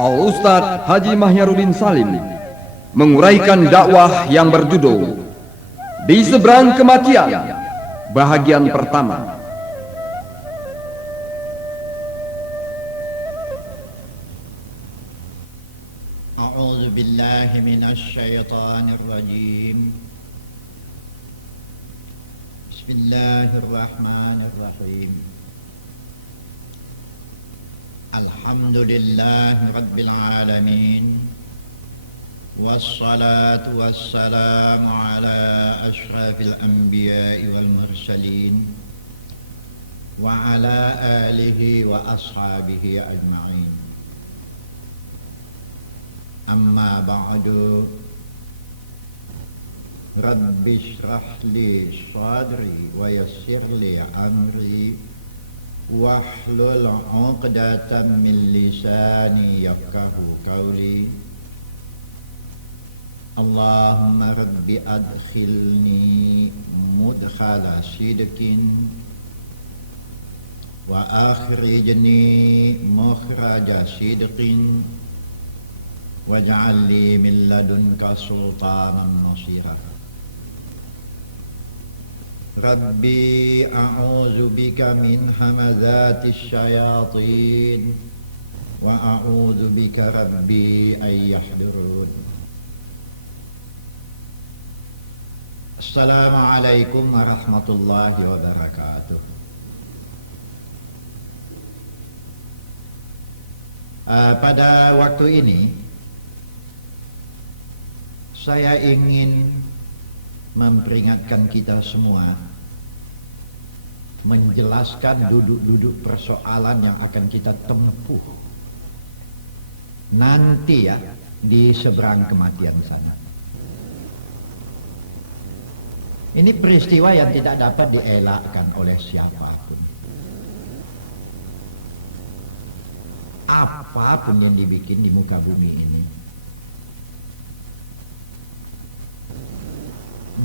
Al-Ustadz Haji Mahyarudin Salim menguraikan dakwah yang berjudul Di Seberang Kematian, bahagian pertama. A'udzu billahi minasy syaithanir rajim. Bismillahirrahmanirrahim. Alhamdulillahi rabbil alamin. Wassalatu wassalamu ala asyrafil anbiya'i wal mursalin wa ala alihi wa ashabihi ajma'in. Amma ba'du. Rabbi shrah li sadri wa yassir li amri wahlul 'uqdatam min lisani yafqahu qawli. Allahumma rabbi adkhilni mudkhala sidqin wa akhrijni mukhraja sidqin waj'al li min ladunka sultanan nasira. Rabbi a'udzu bika min hamazatis syayatin wa a'udzu bika rabbi ay yahdurun. Assalamualaikum warahmatullahi wabarakatuh. Pada waktu ini saya ingin memperingatkan kita semua, menjelaskan duduk-duduk persoalan yang akan kita tempuh nanti ya di seberang kematian sana. Ini peristiwa yang tidak dapat dielakkan oleh siapapun. Apapun yang dibikin di muka bumi ini,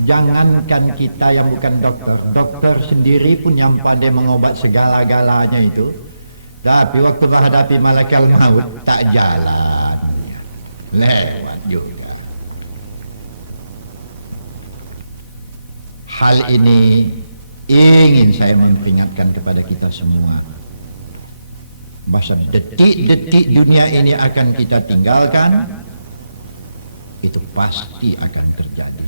jangankan kita yang bukan dokter, dokter sendiri pun yang pandai mengobat segala-galanya itu, tapi waktu menghadapi malaikat maut tak jalan, lewat juga. Hal ini ingin saya memperingatkan kepada kita semua, bahwa detik-detik dunia ini akan kita tinggalkan, itu pasti akan terjadi.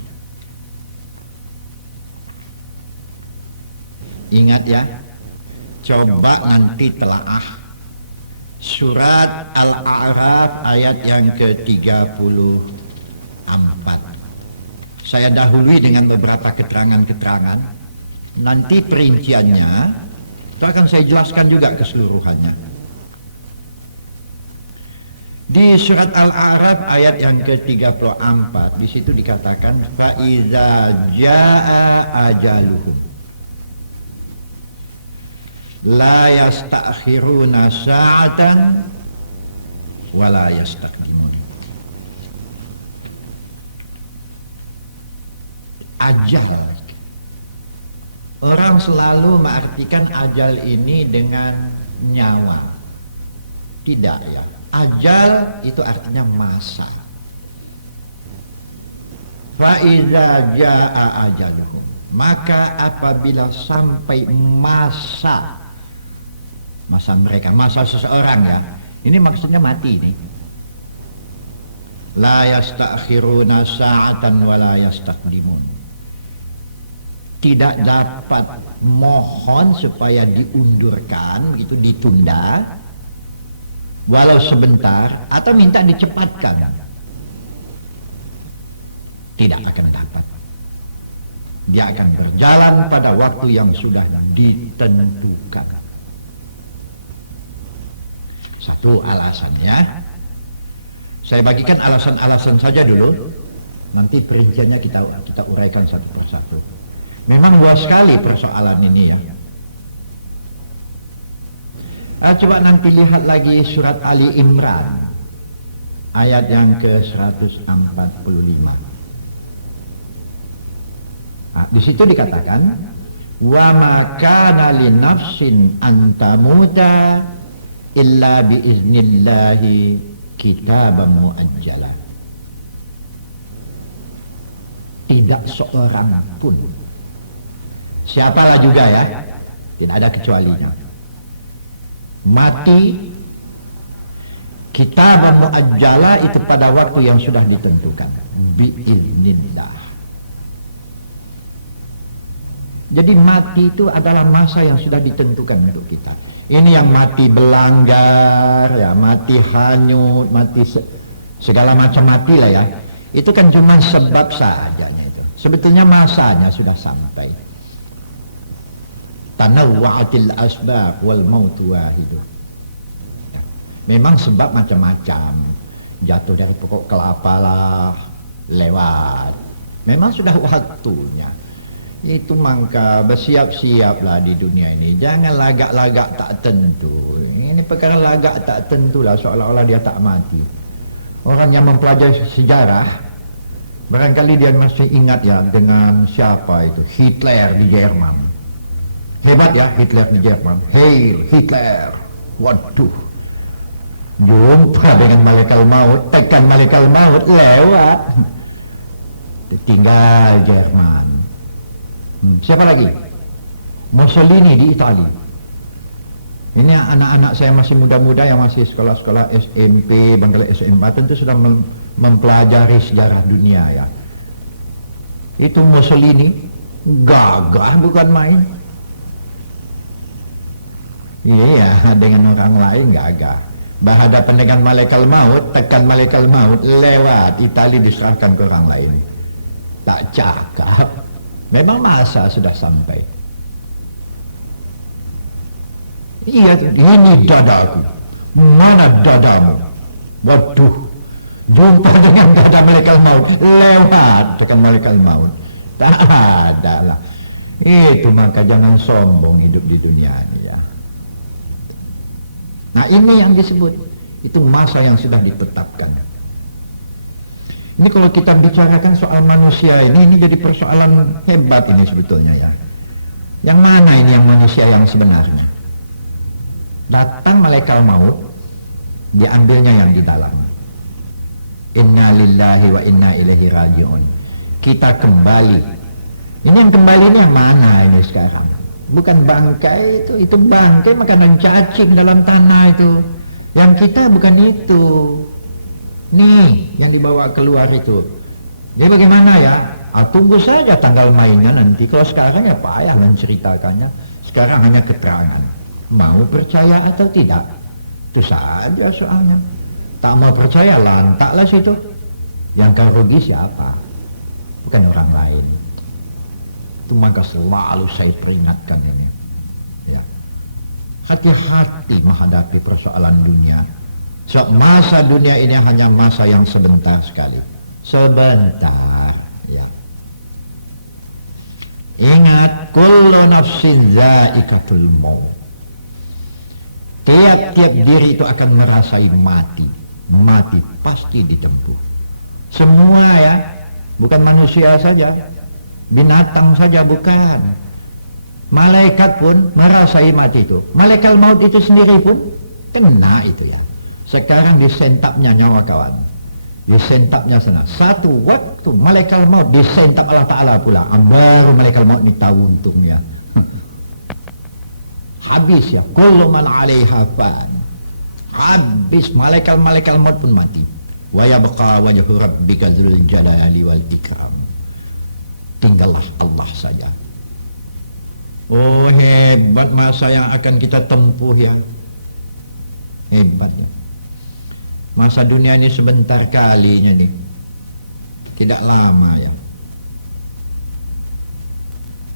Ingat ya, coba nanti telaah surat Al-A'raf ayat yang ke-34. Saya dahului dengan beberapa keterangan-keterangan. Nanti perinciannya itu akan saya jelaskan juga keseluruhannya. Di surat Al-A'raf ayat yang ke-34, di situ dikatakan fa iza jaa ajaluhum la yastakhiruna sa'atan wa la yastaqdimun. Ajal, orang selalu mengartikan ajal ini dengan nyawa. Tidak ya, ajal itu artinya masa. Fa iza jaa ajaluhum, maka apabila sampai masa mereka, masa seseorang ya, ini maksudnya mati nih. La yastakhiruna sa'atan wa la yastaqdimun. Tidak dapat mohon supaya diundurkan, itu ditunda walau sebentar, atau minta dicepatkan. Tidak akan dapat. Dia akan berjalan pada waktu yang sudah ditentukan. Satu alasannya, saya bagikan alasan-alasan saja dulu, nanti perinciannya kita uraikan satu persatu. Memang luas sekali persoalan ini ya. Coba nanti lihat lagi surat Ali Imran ayat yang ke-145. Di situ dikatakan wa ma kana li nafsin an tamuta illa bi iznillahi kitaban muajjalan. Tidak seorang pun, siapalah juga ya, tidak ada kecualinya, mati kitaban muajjala itu pada waktu yang sudah ditentukan, biiznillah. Jadi mati itu adalah masa yang sudah ditentukan untuk kita. Ini yang mati belanggar, ya, mati hanyut, mati segala macam mati lah ya. Itu kan cuma sebab sajanya itu. Sebetulnya masanya sudah sampai. Tanawwa'atil asbab wal mautu wahid. Memang sebab macam-macam. Jatuh dari pokok kelapa lah, lewat. Memang sudah waktunya. Itu maka bersiap-siaplah di dunia ini. Jangan lagak-lagak tak tentu. Ini perkara lagak tak tentu lah, seolah-olah dia tak mati. Orang yang mempelajari sejarah, barangkali dia masih ingat ya dengan siapa itu, Hitler di Jerman. Hebat ya Hitler di Jerman. Heil Hitler. Waduh, jumpa dengan malaikat maut, tekan malaikat maut, lewat, tinggal Jerman. Siapa lagi? Mussolini di Italia. Ini anak-anak saya masih muda-muda yang masih sekolah-sekolah SMP, barangkali SMA, tentu sudah mempelajari sejarah dunia ya. Itu Mussolini gagah bukan main. Iya, dengan orang lain gagah. Berhadapan dengan malaikat maut, tekan malaikat maut, lewat, Italia diserahkan ke orang lain. Tak cakap. Memang masa sudah sampai. Iya, ini dadaku. Mana dadamu? Waduh, jumpa dengan dada malaikat maut, lewat tekan malaikat maut. Tak ada lah. Itu maka jangan sombong hidup di dunia ini ya. Nah ini yang disebut, itu masa yang sudah ditetapkan. Ini kalau kita bicarakan soal manusia ini jadi persoalan hebat ini sebetulnya ya. Yang mana ini yang manusia yang sebenarnya? Datang malaikat maut, diambilnya yang di dalam. Inna lillahi wa inna ilaihi raji'un. Kita kembali. Ini yang kembali ini yang mana ini sekarang? Bukan bangkai itu bangkai makanan cacing dalam tanah itu. Yang kita bukan itu. Nih yang dibawa keluar itu. Jadi bagaimana ya? Tunggu saja tanggal mainnya nanti. Kalau sekarang ya payah menceritakannya. Sekarang hanya keterangan. Mau percaya atau tidak? Itu saja soalnya. Tak mau percaya lantaklah situ. Yang kau rugi siapa? Bukan orang lain. Itu maka selalu saya peringatkan ini. Ya. Hati-hati menghadapi persoalan dunia. So, masa dunia ini hanya masa yang sebentar sekali. Sebentar, ya. Ingat, kullu nafsin za'iqatul maut. Tiap-tiap diri itu akan merasai mati. Mati pasti ditempuh. Semua ya, bukan manusia saja. Binatang saja bukan. Malaikat pun merasai mati itu. Malaikat maut itu sendiri pun kena itu ya. Sekarang disentapnya nyawa kawan. Disentapnya sana. Satu waktu malaikat maut disentap Allah Ta'ala pula. Baru malaikat maut ini tahu untungnya. Habis ya. Kullu man 'alaiha fan. Habis malaikat maut pun mati. Wa yabqa wajhu rabbika dzul jalali wal ikram. Tinggallah Allah saja. Oh hebat masa yang akan kita tempuh ya. Hebatnya. Masa dunia ini sebentar kalinya nih. Tidak lama ya.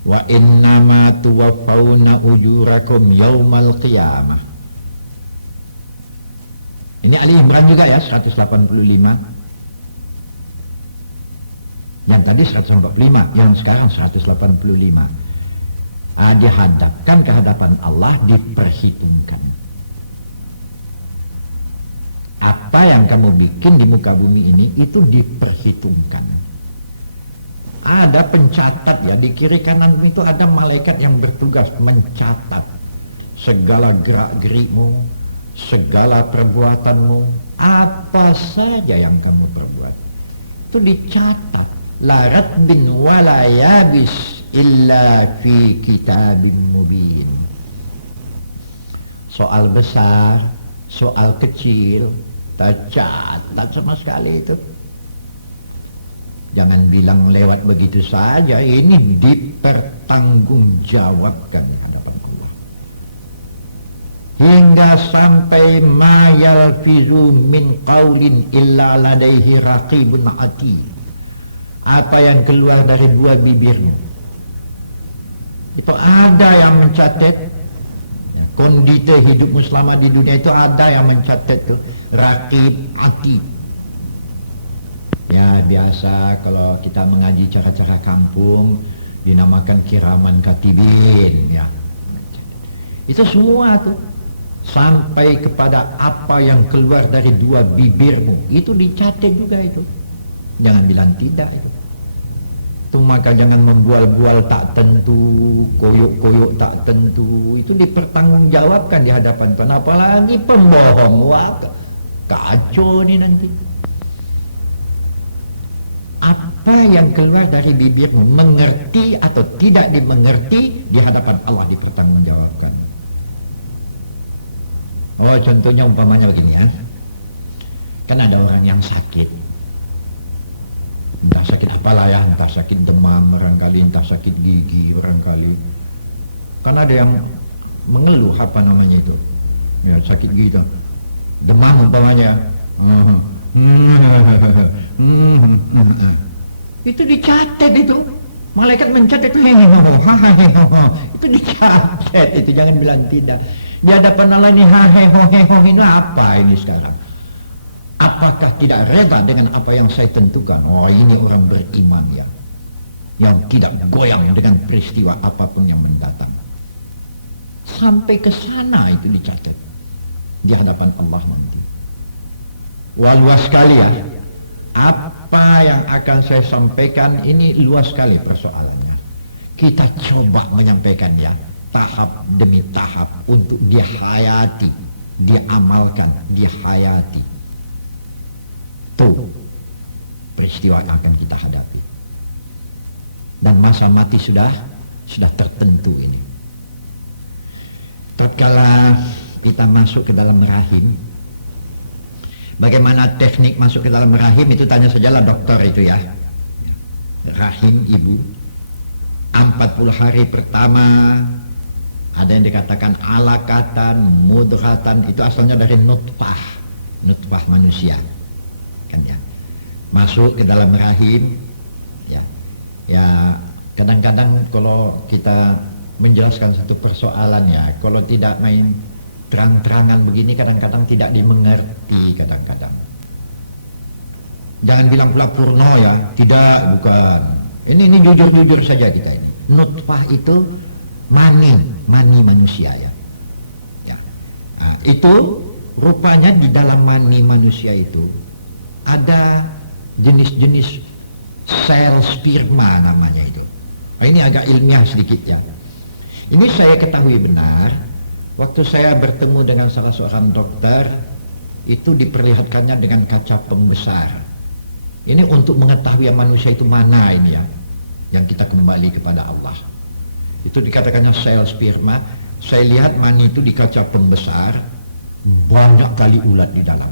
Wa innama tuwaffawna ujurakum yaumal qiyamah. Ini Ali Imran juga ya 185. Yang tadi 145, yang sekarang 185. Dihadapkan ke hadapan Allah, diperhitungkan. Apa yang kamu bikin di muka bumi ini, itu diperhitungkan. Ada pencatat ya, di kiri kanan itu ada malaikat yang bertugas mencatat segala gerak-gerikmu, segala perbuatanmu, apa saja yang kamu perbuat itu dicatat, la ratbin wala yabis illa fi kitabim mubin. Soal besar, soal kecil, tercatat sama sekali itu. Jangan bilang lewat begitu saja, ini dipertanggungjawabkan di hadapan Allah. Hingga sampai ma yalfizu min qaulin illa ladaihi raqibun atid. Apa yang keluar dari dua bibirmu itu ada yang mencatat. Kondisi hidupmu selama di dunia itu ada yang mencatat tuh, raqib atid. Ya biasa kalau kita mengaji cara-cara kampung dinamakan kiraman katibin ya. Itu semua tuh sampai kepada apa yang keluar dari dua bibirmu itu dicatat juga itu. Jangan bilang tidak itu. Itu maka jangan membual-bual tak tentu, koyok-koyok tak tentu. Itu dipertanggungjawabkan di hadapan Tuhan. Apalagi pembohong, wah kacau nih nanti. Apa yang keluar dari bibirmu, mengerti atau tidak dimengerti, di hadapan Allah dipertanggungjawabkan. Oh contohnya umpamanya begini ya. Kan ada orang yang sakit. Entah sakit apalah ya, entah sakit demam barangkali, entah sakit gigi barangkali. Kan ada yang mengeluh apa namanya itu, ya sakit gigi itu, demam umpamanya. Itu dicatat itu, malaikat mencatat itu dicatat itu, jangan bilang tidak. Di hadapan Allah ini ini apa ini sekarang? Apakah tidak reda dengan apa yang saya tentukan? Oh ini orang beriman ya, yang tidak goyang dengan peristiwa apapun yang mendatang. Sampai ke sana itu dicatat di hadapan Allah nanti. Wah luas sekali ya. Apa yang akan saya sampaikan ini luas sekali persoalannya. Kita coba menyampaikannya tahap demi tahap untuk dihayati, diamalkan, dihayati. Tuh peristiwa yang akan kita hadapi. Dan masa mati sudah tertentu ini. Tatkala kita masuk ke dalam rahim, bagaimana teknik masuk ke dalam rahim itu tanya sajalah dokter itu ya. Rahim ibu 40 hari pertama ada yang dikatakan alaqatan, mudghatan, itu asalnya dari nutfah manusia. Kan ya. Masuk ke dalam rahim ya. Ya kadang-kadang kalau kita menjelaskan satu persoalan ya, kalau tidak main terang-terangan begini kadang-kadang tidak dimengerti kadang-kadang. Jangan bilang pula purna ya, tidak, bukan. Ini jujur-jujur saja kita ini. Nutfah itu mani manusia ya. Ya. Nah, itu rupanya di dalam mani manusia itu ada jenis-jenis sel sperma namanya itu. Nah, ini agak ilmiah sedikit ya. Ini saya ketahui benar. Waktu saya bertemu dengan salah seorang dokter, itu diperlihatkannya dengan kaca pembesar. Ini untuk mengetahui manusia itu mana ini ya, yang kita kembali kepada Allah. Itu dikatakannya sel sperma. Saya lihat mani itu di kaca pembesar, banyak kali ulat di dalam.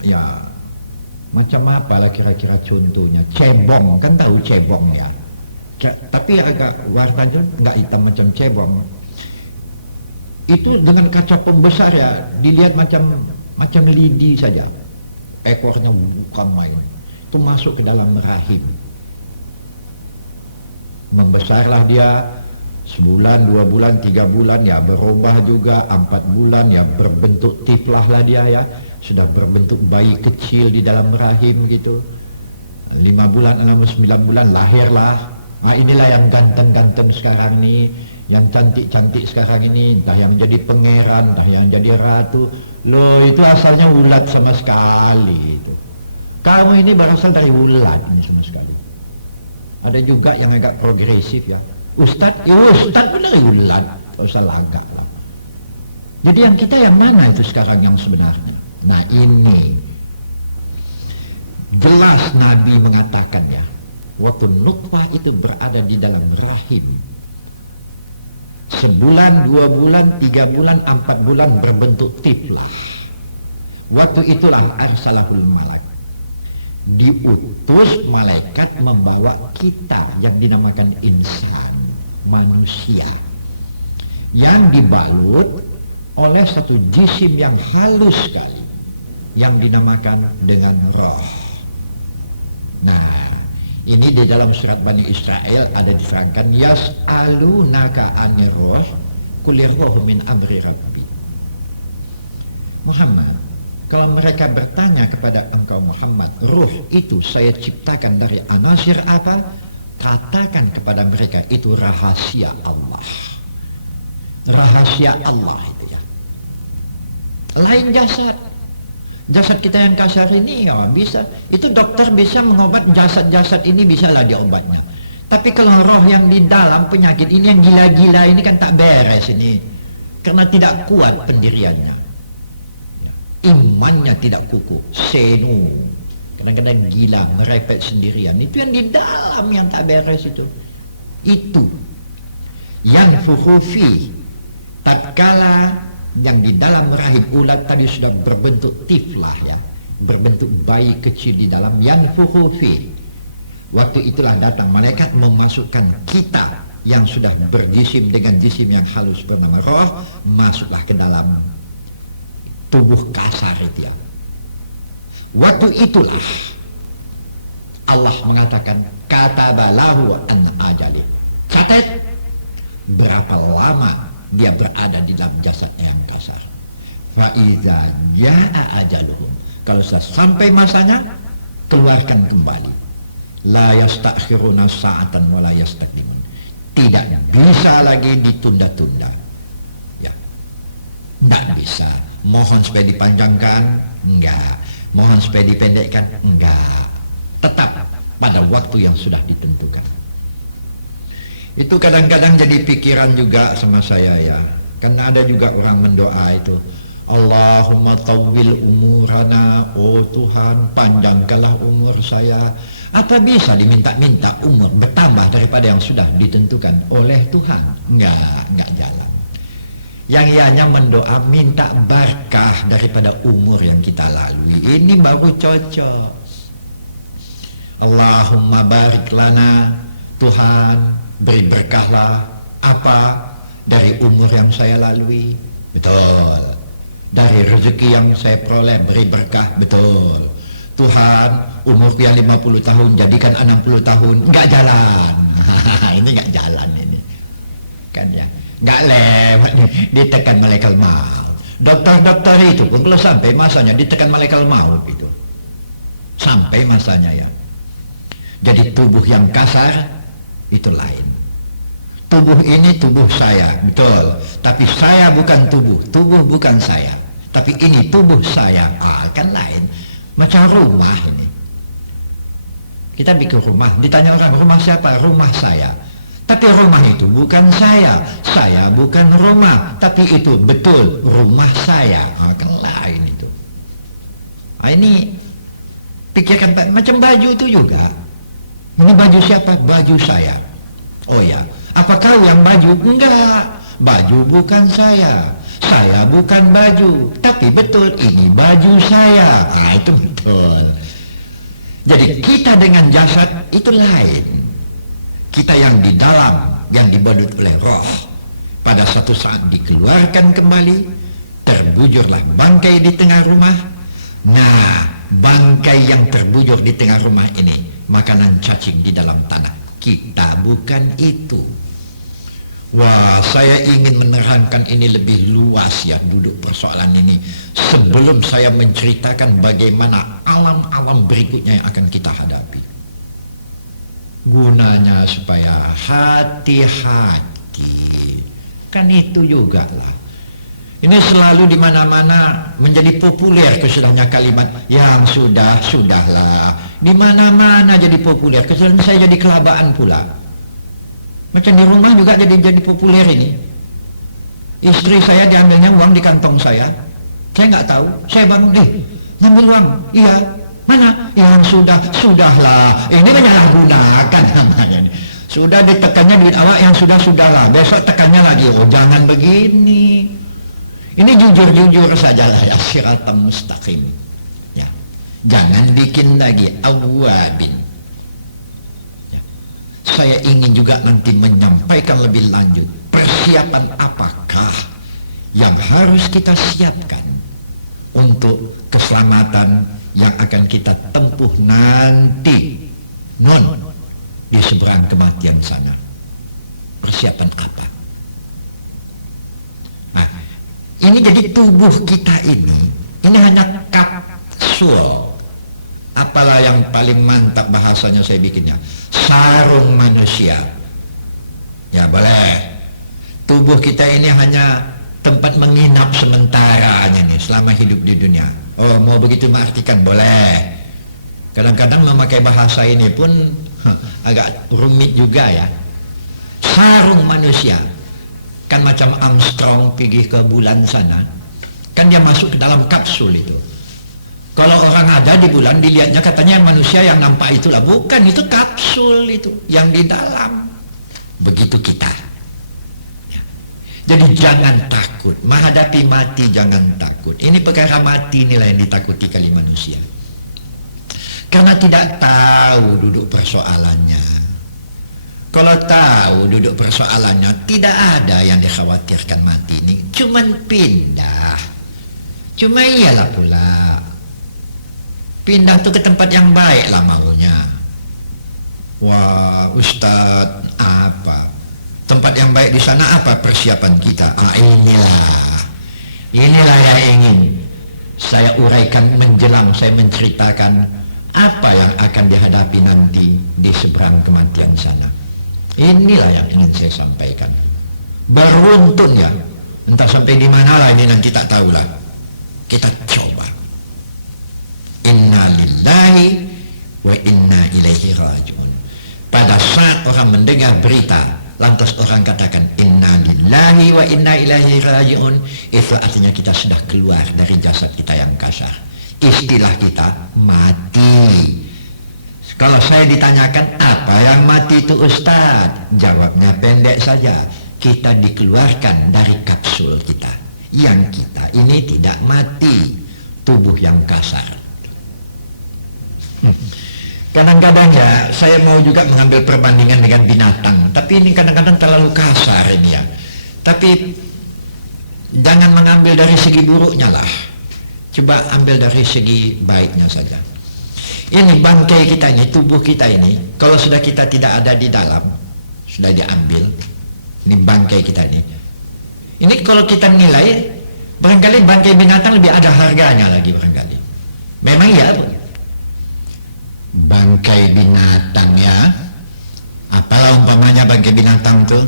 Ya, macam apalah kira-kira contohnya? Cebong, kan tahu cebong ya. Tapi agak warnanya nggak hitam macam cebong. Itu dengan kaca pembesar ya, dilihat macam lidi saja. Ekornya bukan main. Itu masuk ke dalam rahim. Membesarlah dia sebulan, 2 bulan, 3 bulan ya, berubah juga 4 bulan ya, berbentuk tiflah lah dia ya, sudah berbentuk bayi kecil di dalam rahim gitu. 5 bulan, 6, 9 bulan lahirlah. Nah, inilah yang ganteng-ganteng sekarang ini, yang cantik-cantik sekarang ini, entah yang jadi pangeran, entah yang jadi ratu. Loh, itu asalnya ulat sama sekali itu. Kamu ini berasal dari ulat ini sama sekali. Ada juga yang agak progresif ya. Ustadz pun dari ulat, tak usah langkah lah. Jadi yang kita yang mana itu sekarang yang sebenarnya? Nah ini jelas Nabi mengatakan ya, waktu nutfah itu berada di dalam rahim, sebulan, 2 bulan, 3 bulan, 4 bulan berbentuk tiflah. Waktu itulah arsalahul malak, diutus malaikat membawa kita yang dinamakan insan, manusia, yang dibalut oleh satu jisim yang halus sekali yang dinamakan dengan roh. Nah, ini di dalam surat Bani Israel ada diterangkan, yas'alunaka anir roh kulir rohu min amri rabbi. Muhammad, kalau mereka bertanya kepada engkau Muhammad, ruh itu saya ciptakan dari anasir apa? Katakan kepada mereka itu rahasia Allah. Rahasia Allah itu ya. Lain jasad. Jasad kita yang kasar ini ya bisa, itu dokter bisa mengobat jasad-jasad ini, bisa lah diobatnya. Tapi kalau roh yang di dalam penyakit ini yang gila-gila ini kan tak beres ini, karena tidak kuat pendiriannya, imannya tidak kukuh, senu, kadang-kadang gila, merepet sendirian. Itu yang di dalam yang tak beres itu yang fuhufi, tatkala yang di dalam rahim ulat tadi sudah berbentuk tiflah ya, berbentuk bayi kecil di dalam, yang fuhufi. Waktu itulah datang malaikat memasukkan kita yang sudah berjisim dengan jisim yang halus bernama roh, masuklah ke dalam tubuh kasar itu ya. Waktu itulah Allah mengatakan katabalahu an ajali, catat berapa lama dia berada di dalam jasadnya yang kasar. Fa'iza ja'a ajaluhum, kalau sudah sampai masanya keluarkan kembali. La yastakhiruna sa'atan wa la yastaqdimun, tidak bisa lagi ditunda-tunda ya, tidak bisa. Mohon supaya dipanjangkan, enggak. Mohon supaya dipendekkan, enggak. Tetap pada waktu yang sudah ditentukan. Itu kadang-kadang jadi pikiran juga sama saya ya, karena ada juga orang mendoa itu, Allahumma tawwil umurana, oh Tuhan panjangkanlah umur saya. Apa bisa diminta-minta umur bertambah daripada yang sudah ditentukan oleh Tuhan? Enggak jalan. Yang ianya mendoa minta berkah daripada umur yang kita lalui, ini baru cocok. Allahumma barik lana, Tuhan beri berkahlah apa dari umur yang saya lalui, betul. Dari rezeki yang saya peroleh beri berkah, betul. Tuhan umur yang 50 tahun jadikan 60 tahun, enggak jalan. Ini enggak jalan ini kan ya, enggak lewat, ditekan malaikat maut. Dokter-dokter itu pun kalau sampai masanya ditekan malaikat maut itu, sampai masanya ya. Jadi tubuh yang kasar itu lain. Tubuh ini tubuh saya, betul. Tapi saya bukan tubuh bukan saya. Tapi ini tubuh saya, kan lain. Macam rumah ini. Kita bikin rumah, ditanya orang rumah siapa? Rumah saya. Tapi rumah itu bukan saya bukan rumah. Tapi itu betul rumah saya, kan lain itu. Ini pikirkan macam baju itu juga. Ini baju siapa? Baju saya. Oh ya, apa kau yang baju? Enggak, baju bukan saya bukan baju, tapi betul ini baju saya. Nah itu betul. Jadi kita dengan jasad itu lain. Kita yang di dalam, yang dibalut oleh roh, pada satu saat dikeluarkan kembali, terbujurlah bangkai di tengah rumah. Nah, bangkai yang terbujur di tengah rumah ini, makanan cacing di dalam tanah. Kita bukan itu. Wah, saya ingin menerangkan ini lebih luas ya, duduk persoalan ini, sebelum saya menceritakan bagaimana alam-alam berikutnya yang akan kita hadapi. Gunanya supaya hati-hati, kan itu juga lah. Ini selalu di mana-mana menjadi populer kesudahannya kalimat yang sudahlah. Di mana-mana jadi populer, kesudahan saya jadi kelabaan pula. Macam di rumah juga jadi populer ini. Istri saya diambilnya uang di kantong saya nggak tahu. Saya bangun, ngambil uang. Iya, mana? Yang sudahlah. Ini menyalahgunakan namanya. Sudah ditekannya duit awak yang sudahlah. Besok tekannya lagi. Oh, jangan begini. Ini jujur sajalah ya, siratan mustaqim. Ya. Jangan bikin lagi awabin. Ya. Saya ingin juga nanti menyampaikan lebih lanjut. Persiapan apakah yang harus kita siapkan untuk keselamatan yang akan kita tempuh nanti di seberang kematian sana. Persiapan apa? Nah, ini jadi tubuh kita ini hanya kapsul. Apalah yang paling mantap bahasanya saya bikinnya, sarung manusia. Ya boleh. Tubuh kita ini hanya tempat menginap sementara nih selama hidup di dunia. Oh, mau begitu mengartikan boleh. Kadang-kadang memakai bahasa ini pun agak rumit juga ya. Sarung manusia. Kan macam Armstrong pergi ke bulan sana, kan dia masuk ke dalam kapsul itu. Kalau orang ada di bulan, dilihatnya katanya manusia yang nampak itulah. Bukan, itu kapsul itu yang di dalam. Begitu kita. Jadi jangan takut menghadapi mati, jangan takut. Ini perkara mati inilah yang ditakuti kali manusia. Karena tidak tahu duduk persoalannya. Kalau tahu duduk persoalannya, tidak ada yang dikhawatirkan mati ini. Cuman pindah. Cuma iyalah pula. Pindah tuh ke tempat yang baik lah maunya. Wah, Ustadz, apa? Tempat yang baik di sana apa persiapan kita? Inilah yang ingin saya uraikan menjelang saya menceritakan apa yang akan dihadapi nanti di seberang kematian sana. Inilah yang ingin saya sampaikan. Beruntun ya, entah sampai di mana lah ini nanti tak tahulah. Kita coba. Inna lillahi wa inna ilaihi rajiun. Pada saat orang mendengar berita, lantas orang katakan inna lillahi wa inna ilaihi rajiun, itu artinya kita sudah keluar dari jasad kita yang kasar. Istilah kita mati. Kalau saya ditanyakan apa yang mati itu Ustaz, jawabnya pendek saja. Kita dikeluarkan dari kapsul kita. Yang kita ini tidak mati, tubuh yang kasar. Kadang-kadang ya saya mau juga mengambil perbandingan dengan binatang, tapi ini kadang-kadang terlalu kasar ini ya. Tapi jangan mengambil dari segi buruknya lah, coba ambil dari segi baiknya saja. Ini bangkai kita ini, tubuh kita ini, kalau sudah kita tidak ada di dalam, sudah diambil, ini bangkai kita ini. Ini kalau kita nilai, barangkali bangkai binatang lebih ada harganya lagi barangkali. Memang ya, bangkai binatang ya, apalah umpamanya bangkai binatang tuh?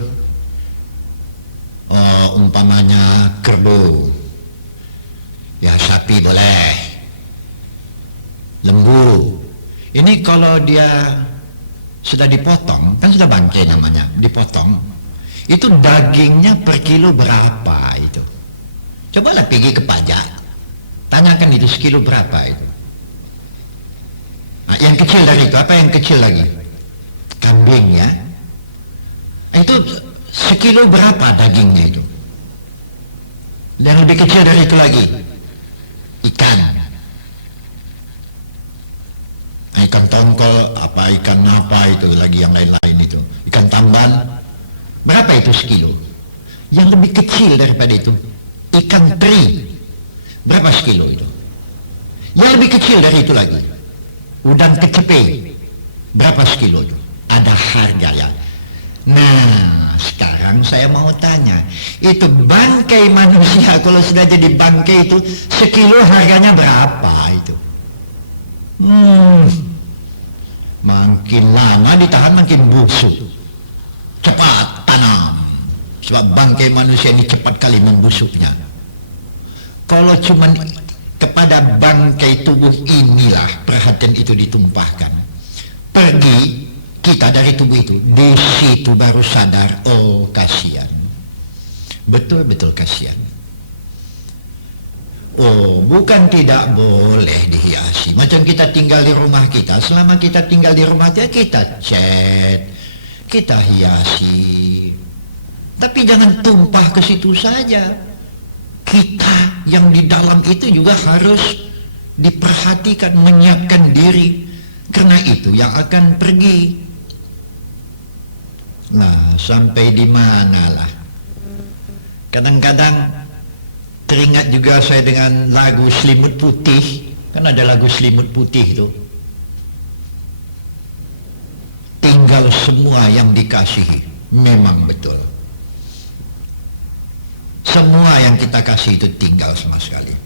Oh, umpamanya kerbau, ya sapi boleh. Lembu, ini kalau dia sudah dipotong, kan sudah bangkai namanya, dipotong, itu dagingnya per kilo berapa itu? Cobalah pergi ke pajak, tanyakan itu sekilo berapa itu. Nah, yang kecil dari itu, apa yang kecil lagi? Kambing ya, itu sekilo berapa dagingnya itu? Yang lebih kecil dari itu lagi, ikan. Ikan tongkol, ikan apa itu lagi yang lain-lain itu, ikan tamban, berapa itu sekilo? Yang lebih kecil daripada itu, ikan teri, berapa sekilo itu? Yang lebih kecil dari itu lagi, udang kecepe, berapa sekilo itu? Ada harga ya. Nah, sekarang saya mau tanya, itu bangkai manusia kalau sudah jadi bangkai itu sekilo harganya berapa itu? Makin lama ditahan makin busuk, cepat tanam, sebab bangkai manusia ini cepat kali membusuknya. Kalau cuman kepada bangkai tubuh inilah perhatian itu ditumpahkan, pergi kita dari tubuh itu, di situ baru sadar, oh kasihan, betul-betul kasihan. Oh, bukan tidak boleh dihiasi. Macam kita tinggal di rumah kita, selama kita tinggal di rumah kita cat, kita hiasi. Tapi jangan tumpah ke situ saja. Kita yang di dalam itu juga harus diperhatikan, menyiapkan diri. Karena itu yang akan pergi. Nah, sampai di manalah. Kadang-kadang teringat juga saya dengan lagu Selimut Putih. Kan ada lagu Selimut Putih itu. Tinggal semua yang dikasihi. Memang betul. Semua yang kita kasih itu tinggal sama sekali.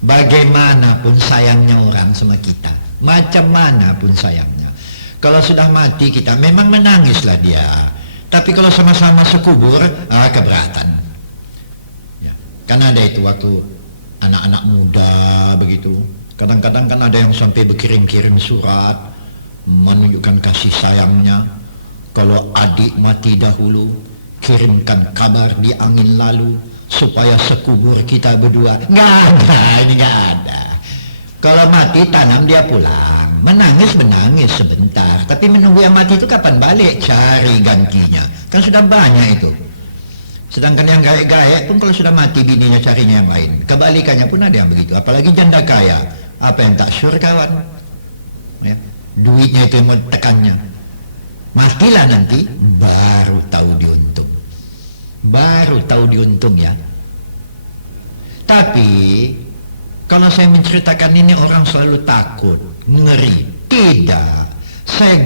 Bagaimanapun sayangnya orang sama kita, macam mana pun sayangnya. Kalau sudah mati kita memang menangislah dia. Tapi kalau sama-sama sekubur, keberatan. Karena ada itu waktu anak-anak muda begitu. Kadang-kadang kan ada yang sampai berkirim-kirim surat menunjukkan kasih sayangnya. Kalau adik mati dahulu, kirimkan kabar di angin lalu supaya sekubur kita berdua. Nggak ada, ini nggak ada. Kalau mati tanam dia pulang. Menangis sebentar. Tapi menunggu yang mati itu kapan balik? Cari gantinya. Kan sudah banyak itu. Sedangkan yang gaya-gaya pun kalau sudah mati bininya carinya yang lain. Kebalikannya pun ada yang begitu. Apalagi janda kaya. Apa yang tak sure kawan? Ya. Duitnya itu yang mau tekannya. Matilah nanti baru tahu diuntung. Baru tahu diuntung ya. Tapi kalau saya menceritakan ini orang selalu takut, ngeri. Tidak. Saya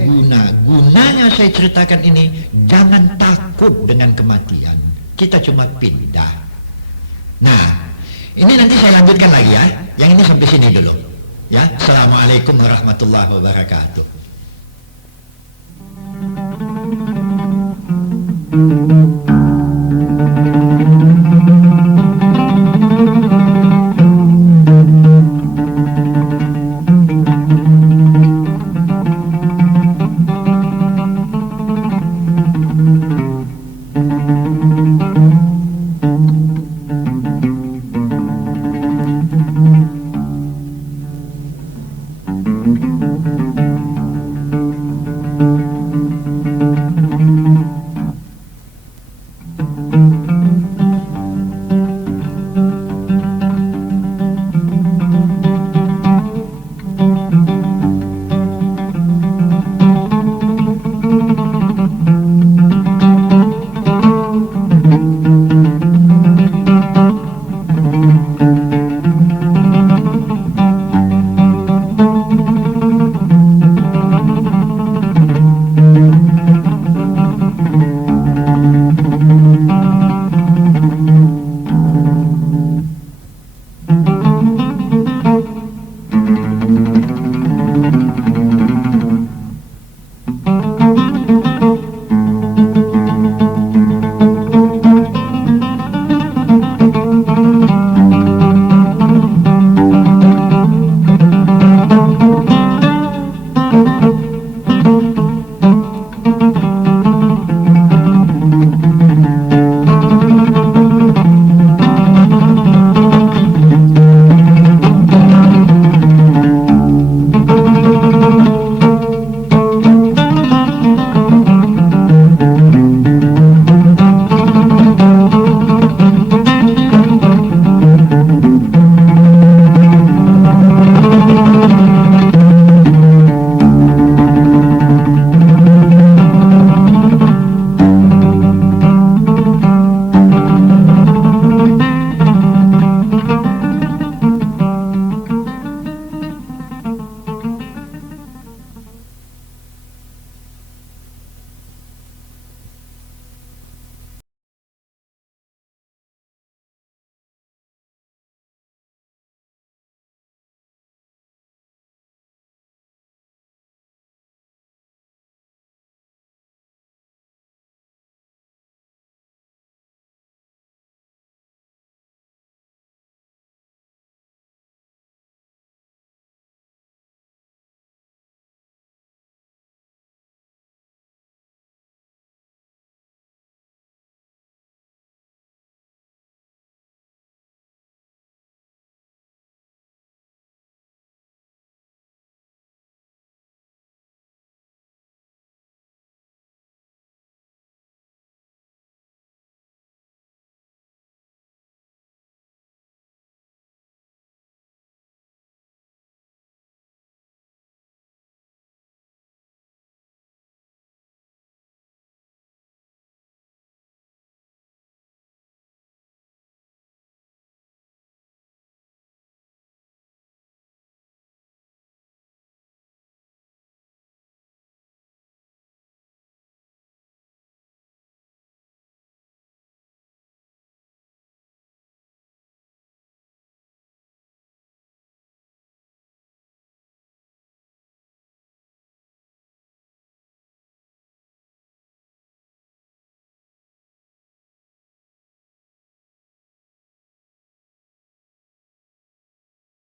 gunanya saya ceritakan ini, jangan takut dengan kematian. Kita cuma pindah. Nah, ini nanti saya lanjutkan lagi ya. Yang ini sampai sini dulu. Ya, Assalamualaikum warahmatullahi wabarakatuh.